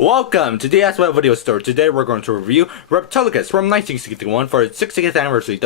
Welcome to the ACEVEDO video store. Today we're going to review Reptilicus from 1961 for its 60th anniversary.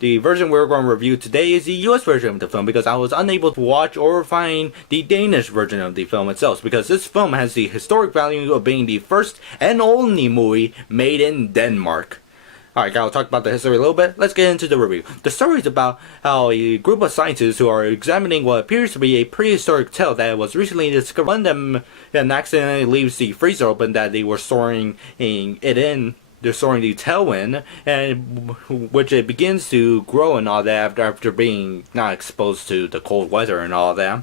The version we're going to review today is the US version of the film because I was unable to watch or find the Danish version of the film itself, because this film has the historic value of being the first and only movie made in Denmark. Alright, I'll talk about the history a little bit. Let's get into the review. The story is about how a group of scientists who are examining what appears to be a prehistoric tail that was recently discovered. One of them accidentally leaves the freezer open that they were storing it in. They're storing the tail in, and which it begins to grow and all that after being not exposed to the cold weather and all that.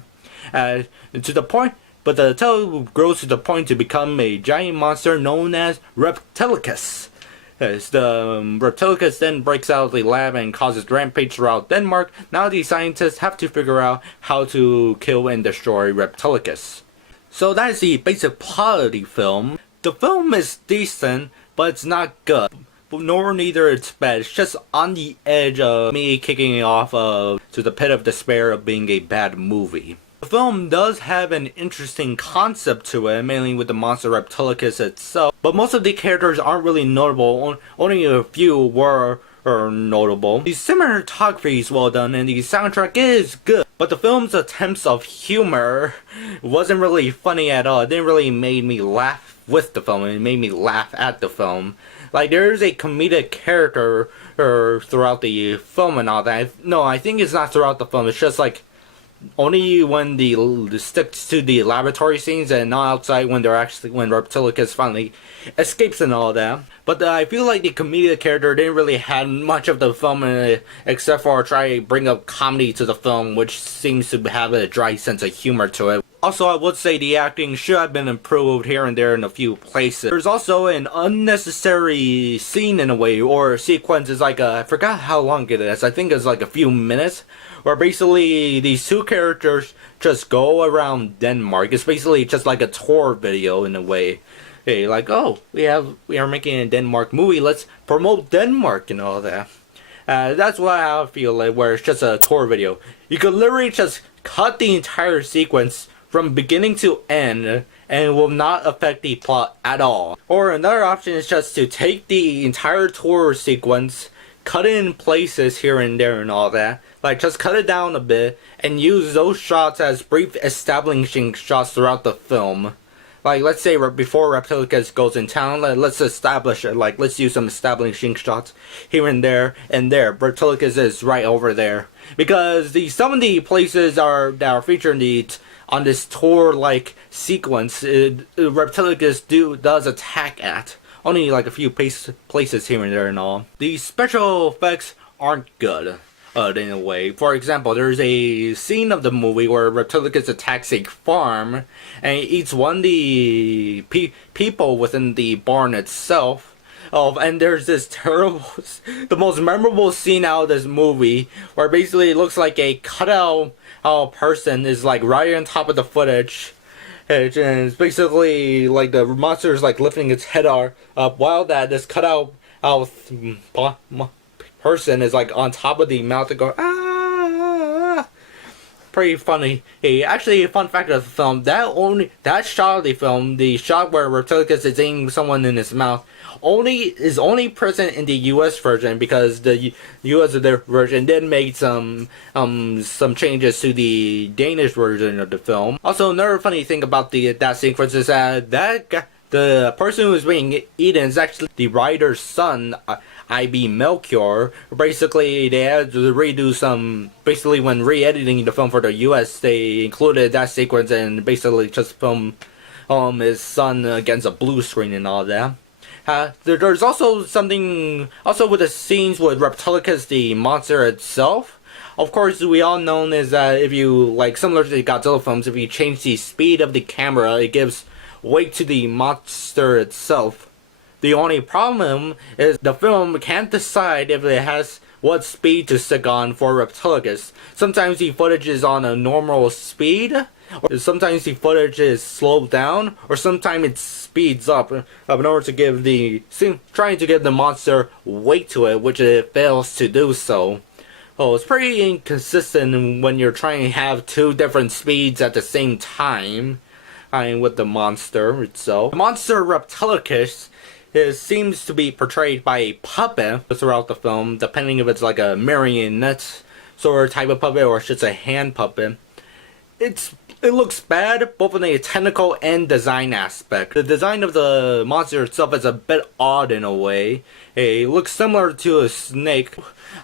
To the point, but the tail grows to the point to become a giant monster known as Reptilicus. As the Reptilicus then breaks out of the lab and causes rampage throughout Denmark, now the scientists have to figure out how to kill and destroy Reptilicus. So that is the basic plot of the film. The film is decent, but it's not good. Nor neither it's bad. It's just on the edge of me kicking it off to the pit of despair of being a bad movie. The film does have an interesting concept to it, mainly with the monster Reptilicus itself, but most of the characters aren't really notable. Only a few were notable. The cinematography is well done and the soundtrack is good, but the film's attempts of humor wasn't really funny at all. It didn't really make me laugh with the film, it made me laugh at the film. Like, there's a comedic character throughout the film and all that. No, I think it's not throughout the film, it's just like only when the sticks to the laboratory scenes and not outside when Reptilicus finally escapes and all that. But I feel like the comedic character didn't really have much of the film in it, except for try to bring up comedy to the film, which seems to have a dry sense of humor to it. Also, I would say the acting should have been improved here and there in a few places. There's also an unnecessary scene in a way, or sequence. Is like I forgot how long it is. I think it's like a few minutes, where basically these two characters just go around Denmark. It's basically just like a tour video in a way. Hey, like, oh, we are making a Denmark movie. Let's promote Denmark and all that. That's what I feel like, where it's just a tour video. You could literally just cut the entire sequence from beginning to end, and it will not affect the plot at all. Or another option is just to take the entire tour sequence, cut it in places here and there and all that, like just cut it down a bit and use those shots as brief establishing shots throughout the film. Like, let's say before Reptilicus goes in town, let's establish it. Like, let's use some establishing shots here and there and there. Reptilicus is right over there, because some of the places that are featured on this tour like sequence, Reptilicus does attack at. Only like a few places here and there and all. The special effects aren't good in a way. For example, there's a scene of the movie where Reptilicus attacks a farm and eats one of the people within the barn itself. And there's this terrible, the most memorable scene out of this movie, where basically it looks like a cutout person is like right on top of the footage. And it's basically like the monster is like lifting its head up while this cutout person is like on top of the mouth and go ah. Pretty funny. Actually, a fun fact of the film, that shot of the film, the shot where Reptilicus is eating someone in his mouth, is only present in the US version, because the US version did make some changes to the Danish version of the film. Also, another funny thing about that sequence is that the person who's being eaten is actually the writer's son, I.B. Melchior. Basically, they had to redo basically when re-editing the film for the US, they included that sequence and basically just film his son against a blue screen and all that. There's also something with the scenes with Reptilicus, the monster itself. Of course, we all know is that if you, like similar to the Godzilla films, if you change the speed of the camera, it gives weight to the monster itself. The only problem is the film can't decide if it has what speed to stick on for Reptilicus. Sometimes the footage is on a normal speed, or sometimes the footage is slowed down, or sometimes it speeds up in order to trying to give the monster weight to it, which it fails to do so. It's pretty inconsistent when you're trying to have two different speeds at the same time. with the monster itself. The monster Reptilicus seems to be portrayed by a puppet throughout the film, depending if it's like a marionette sort of type of puppet or it's just a hand puppet. It looks bad, both in a technical and design aspect. The design of the monster itself is a bit odd in a way. It looks similar to a snake.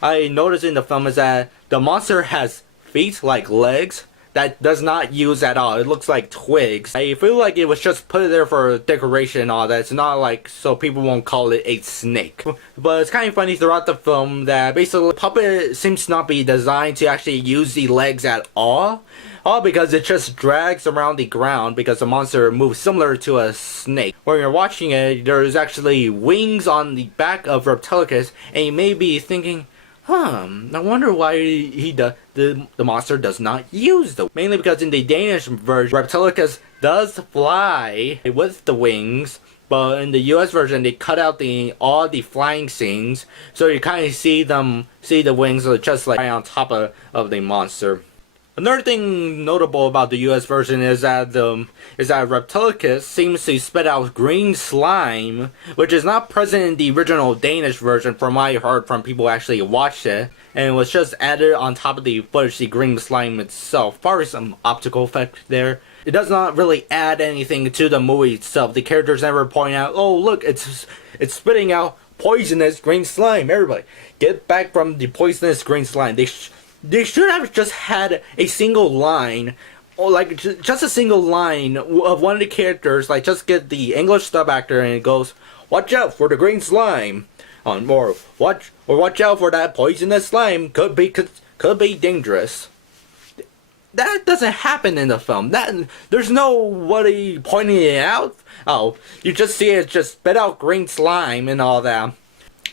I noticed in the film is that the monster has feet like legs that does not use at all. It looks like twigs. I feel like it was just put there for decoration and all that. It's not like so people won't call it a snake. But it's kind of funny throughout the film that basically the puppet seems to not be designed to actually use the legs at all. All because it just drags around the ground because the monster moves similar to a snake. When you're watching it, there's actually wings on the back of Reptilicus, and you may be thinking, I wonder why the monster does not use them. Mainly because in the Danish version, Reptilicus does fly with the wings, but in the US version they cut out all the flying scenes, so you kind of see the wings just like on top of the monster. Another thing notable about the US version is that Reptilicus seems to spit out green slime, which is not present in the original Danish version from what I heard from people who actually watched it, and it was just added on top of the footage, the green slime itself. Probably some optical effect there. It does not really add anything to the movie itself. The characters never point out, oh look, it's spitting out poisonous green slime. Everybody, get back from the poisonous green slime. They should have just had a single line, or like just a single line of one of the characters, like just get the English dub actor and it goes, "Watch out for the green slime," or watch out for that poisonous slime. Could be dangerous. That doesn't happen in the film. There's nobody pointing it out. Oh, you just see it just spit out green slime and all that.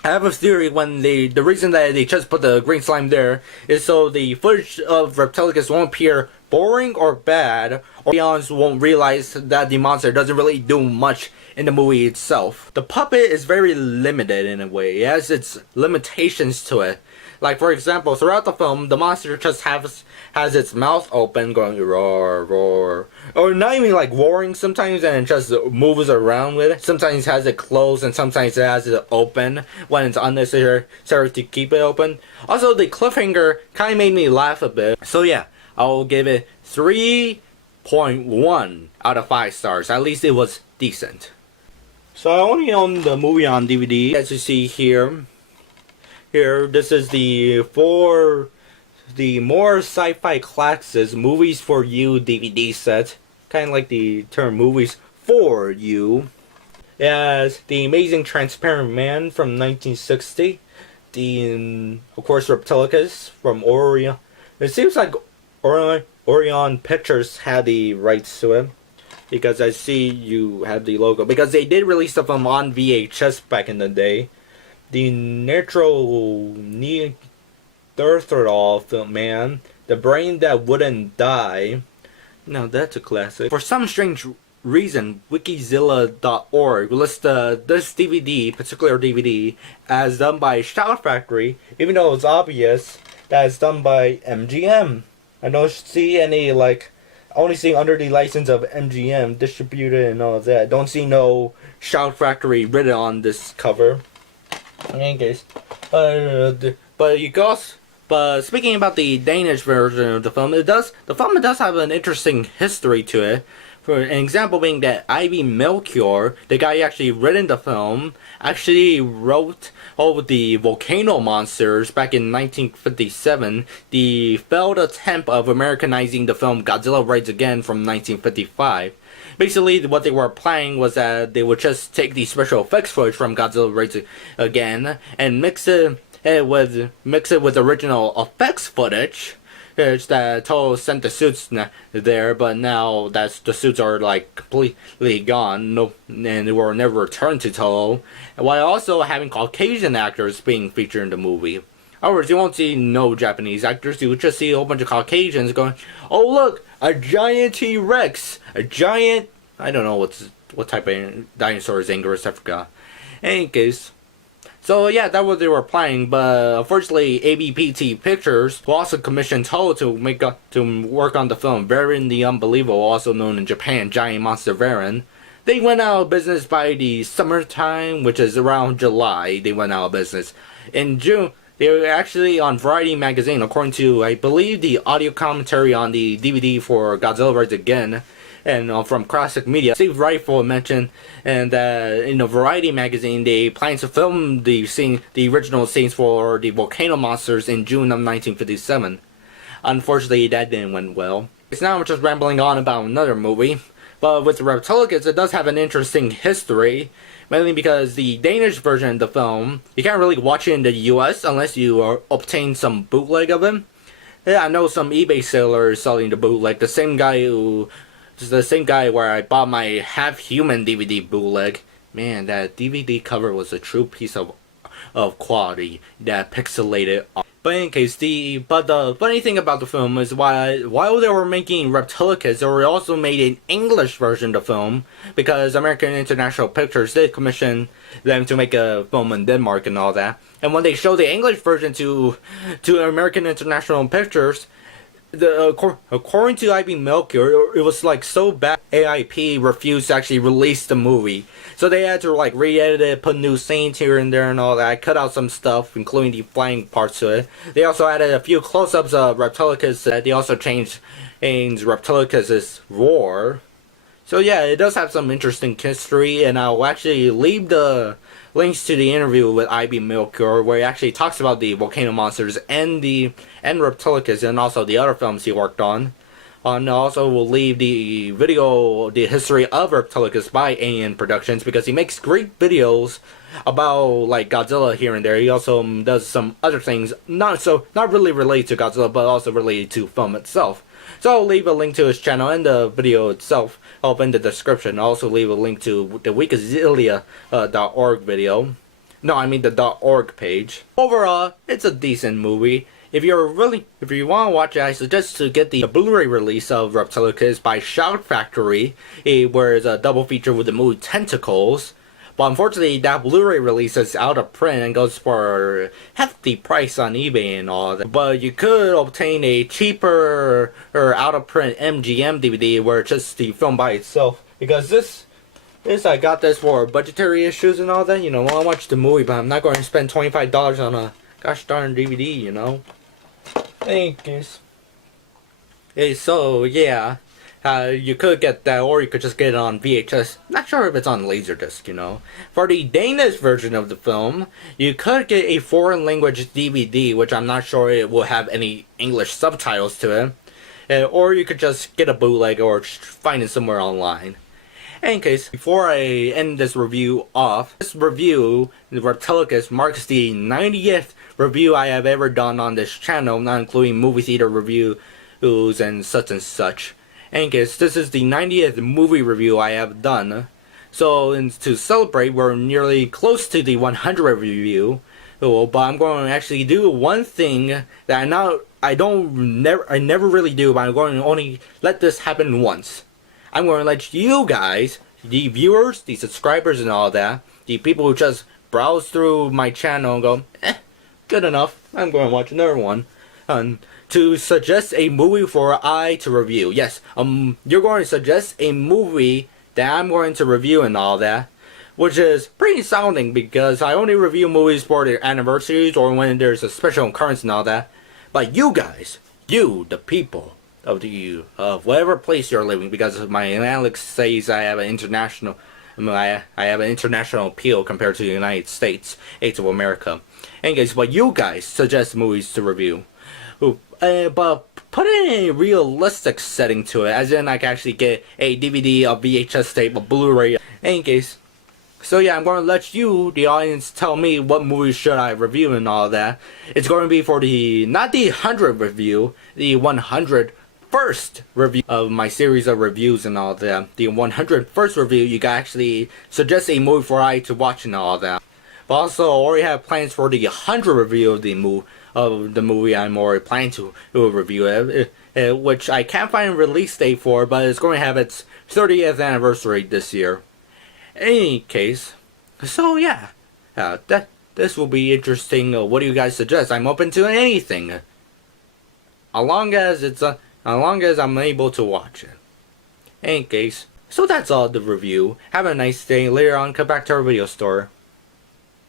I have a theory when the reason that they just put the green slime there is so the footage of Reptilicus won't appear boring or bad, or the audience won't realize that the monster doesn't really do much in the movie itself. The puppet is very limited in a way. It has its limitations to it. Like for example, throughout the film, the monster just has its mouth open, going roar, roar, or not even like roaring sometimes, and it just moves around with it. Sometimes it has it closed, and sometimes it has it open when it's unnecessary to keep it open. Also, the cliffhanger kind of made me laugh a bit. So yeah, I'll give it 3.1 out of 5 stars. At least it was decent. So I only own the movie on DVD, as you see here. This is the more sci-fi classics movies for you DVD set. Kind of like the term movies for you. It has The Amazing Transparent Man from 1960. Of course, Reptilicus from Orion. It seems like Orion Pictures had the rights to it, because I see you have the logo. Because they did release the film on VHS back in the day. The Neanderthal film, man. The Brain That Wouldn't Die. Now that's a classic. For some strange reason, Wikizilla.org lists this particular DVD, as done by Shout Factory, even though it's obvious that it's done by MGM. I don't see any, like, only see under the license of MGM distributed and all of that. Don't see no Shout Factory written on this cover. In any case, but speaking about the Danish version of the film, the film does have an interesting history to it. For an example being that Ivy Melchior, the guy who actually written the film, actually wrote the volcano monsters back in 1957, the failed attempt of Americanizing the film Godzilla Rides Again from 1955. Basically, what they were planning was that they would just take the special effects footage from Godzilla Rides Again and mix it with original effects footage. That Toho sent the suits there, but now that the suits are like completely gone, and they were never returned to Toho, while also having Caucasian actors being featured in the movie. In other words, you won't see no Japanese actors. You would just see a whole bunch of Caucasians going, "Oh look, a giant T-Rex, a giant." I don't know what type of dinosaur is Anguirus. I forgot. In any case, So yeah, that's what they were planning, but unfortunately, ABPT Pictures, who also commissioned Toho to work on the film Varan the Unbelievable, also known in Japan Giant Monster Varan, they went out of business by the summertime, which is around July. They went out of business. In June, they were actually on Variety magazine, according to, I believe, the audio commentary on the DVD for Godzilla Rise Again, and from Classic Media. Steve Rifle mentioned, and in a Variety magazine, they plan to film the original scenes for the volcano monsters in June of 1957. Unfortunately, that didn't went well. It's now I'm just rambling on about another movie, but with Reptilicus, it does have an interesting history, mainly because the Danish version of the film, you can't really watch it in the US unless you obtain some bootleg of it. Yeah, I know some eBay sellers selling the bootleg, the same guy where I bought my half-human DVD bootleg. Man, that DVD cover was a true piece of quality, that pixelated art. But in any case, the funny thing about the film is while they were making Reptilicus, they were also made an English version of the film, because American International Pictures did commission them to make a film in Denmark and all that. And when they showed the English version to American International Pictures, according to IB Melchior, it was like so bad AIP refused to actually release the movie. So they had to like re-edit it, put new scenes here and there and all that, cut out some stuff, including the flying parts to it. They also added a few close-ups of Reptilicus. They also changed Reptilicus' roar. So yeah, it does have some interesting history, and I'll actually leave the links to the interview with IB Melchior, where he actually talks about the volcano monsters and Reptilicus, and also the other films he worked on. And also we'll leave the history of Reptilicus by AN Productions, because he makes great videos about like Godzilla here and there. He also does some other things, not really related to Godzilla, but also related to film itself. So I'll leave a link to his channel and the video itself up in the description. I'll also leave a link to the Weekazilia.org video. No, I mean the .org page. Overall, it's a decent movie. If you want to watch it, I suggest to get the Blu-ray release of Reptilicus by Shout Factory, where it's a double feature with the movie Tentacles. But unfortunately, that Blu-ray release is out of print and goes for a hefty price on eBay and all that. But you could obtain a cheaper or out of print MGM DVD where it's just the film by itself. Because this I got this for budgetary issues and all that. You know, I'll watch the movie, but I'm not going to spend $25 on a gosh darn DVD, you know. Thank you. Hey, so yeah. You could get that, or you could just get it on VHS. Not sure if it's on Laserdisc, you know. For the Danish version of the film, you could get a foreign language DVD, which I'm not sure it will have any English subtitles to it. Or you could just get a bootleg or find it somewhere online. In any case, before I end this review off, this review, the Reptilicus, marks the 90th review I have ever done on this channel, not including movie theater reviews and such. In any case, this is the 90th movie review I have done. So, to celebrate, we're nearly close to the 100th review. But I'm going to actually do one thing that I never really do, but I'm going to only let this happen once. I'm going to let you guys, the viewers, the subscribers and all that, the people who just browse through my channel and go, good enough, I'm going to watch another one, to suggest a movie for I to review. Yes, you're going to suggest a movie that I'm going to review and all that, which is pretty sounding because I only review movies for their anniversaries or when there's a special occurrence and all that. But you guys, the people of whatever place you're living, because my analytics says I have an international appeal compared to the United States of America. Anyways, but you guys suggest movies to review. But put in a realistic setting to it, as in I can actually get a DVD, a VHS tape, a Blu-ray. In any case, so yeah, I'm going to let you, the audience, tell me what movies should I review and all that. It's going to be for not the 100th review, the 101st review of my series of reviews and all that. The 101st review, you can actually suggest a movie for I to watch and all that. But also, I already have plans for the 100th review of the movie I'm already planning to review it, which I can't find a release date for, but it's going to have its 30th anniversary this year. In any case, so yeah, that's this will be interesting. What do you guys suggest? I'm open to anything, as long as I'm able to watch it. In case, so that's all the review. Have a nice day. Later on, come back to our video store.